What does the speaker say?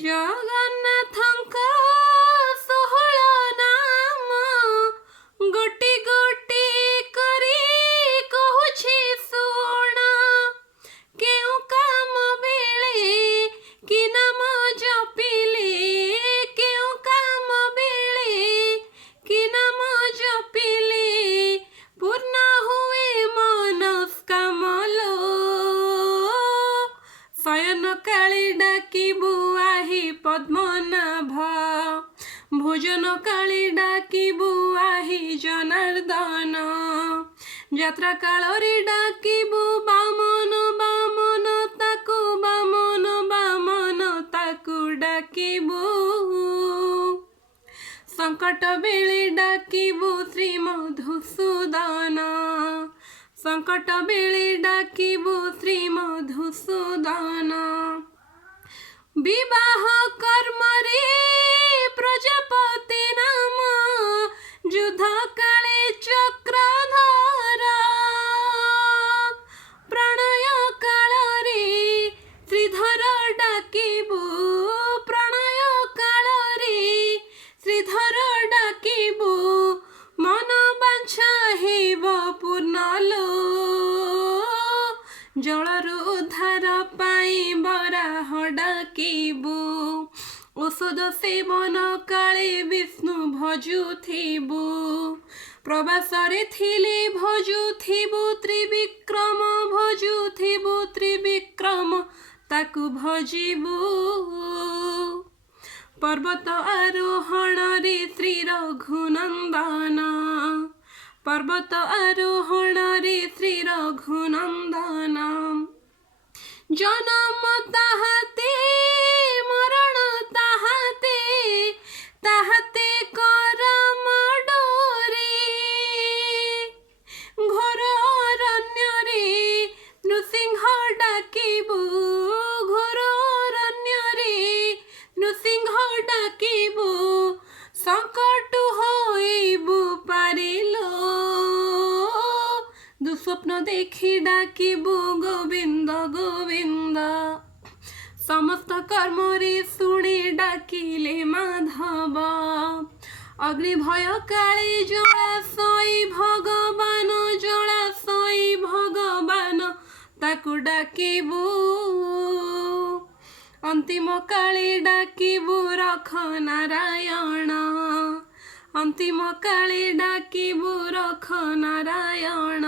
ଜଗନ୍ନାଥଙ୍କ 16 ନାମ ଗୋଟି ଗୋଟି କରି କହୁଛି ଶୁଣ। କେଉଁ କାମ ବେଳେ କି ନାମ ଜପିଲେ, କେଉଁ କାମ ବେଳେ କି ନାମ ଜପିଲେ ପୂର୍ଣ୍ଣ ହୁଏ ମନସ୍କାମଲୋ। ଶୟନ କାଳେ ଡାକିବୁ ଆହି ପଦ୍ମନାଭ, ଭୋଜନ କାଳେ ଡାକିବୁ ଆହି ଜନାର୍ଦ୍ଦନ, ଯାତ୍ରା କାଳରେ ଡାକିବୁ ବାମନ ବାମନ ତାକୁ, ବାମନ ବାମନ ତାକୁ ଡାକିବୁ। ସଙ୍କଟ ବେଳେ ଡାକିବୁ ଶ୍ରୀ ମଧୁସୂଦନ, ସଙ୍କଟ ବେଳେ ଡାକିବୁ ଶ୍ରୀ ମଧୁସୂଦନ। ବିବାହ କର୍ମରେ ପ୍ରଜାପତି ନାମ, ଯୁଦ୍ଧ କାଳେ ଚକ୍ରଧର, ପ୍ରଣୟ କାଳରେ ଶ୍ରୀଧର ଡାକିବୁ, ପ୍ରଣୟ କାଳରେ ଶ୍ରୀଧର ଡାକିବୁ। ମନ ବାଞ୍ଛା ହେବ ପୂର୍ଣ୍ଣଲୋ, ଜଳରୁ ଉଦ୍ଧାର ପାଇଁ ବରାହ ଡାକିବୁ। ଔଷଧ ସେବନ କାଳେ ବିଷ୍ଣୁ ଭଜୁଥିବୁ, ପ୍ରବାସରେ ଥିଲେ ଭଜୁଥିବୁ ତ୍ରିବିକ୍ରମ, ଭଜୁଥିବୁ ତ୍ରିବିକ୍ରମ ତାକୁ ଭଜିବୁ। ପର୍ବତ ଆରୋହଣରେ ଶ୍ରୀ ରଘୁନନ୍ଦନ, ପର୍ବତ ଆରୋହଣରେ ଶ୍ରୀ ରଘୁନନ୍ଦନ। ଜନମ ତାହାତେ ମରଣ ତାହାତେ, ତାହାତେ କରମ ଡୋରେ, ଘୋର ଅରଣ୍ୟରେ ନୃସିଂହ ଡାକିବୁ, ଘୋର ଅରଣ୍ୟରେ ନୃସିଂହ ଡାକିବୁ। ସଙ୍କଟ ହୋଇବୁ ପାରିଲୋ, ଦୁଃସ୍ୱପ୍ନ ଦେଖି ଡାକିବୁ ଗୋବିନ୍ଦ ଗୋବିନ୍ଦ। ସମସ୍ତ କର୍ମରେ ଶୁଣି ଡାକିଲେ ମାଧବ, ଅଗ୍ନି ଭୟ କାଳେ ଜଳାଶୟ ଭଗବାନ, ଜଳାଶୟ ଭଗବାନ ତାକୁ ଡାକିବୁ। ଅନ୍ତିମ କାଳେ ଡାକିବୁ ରଖ ନାରାୟଣ, ଅନ୍ତିମ କାଳେ ଡାକିବୁ ରଖ ନାରାୟଣ।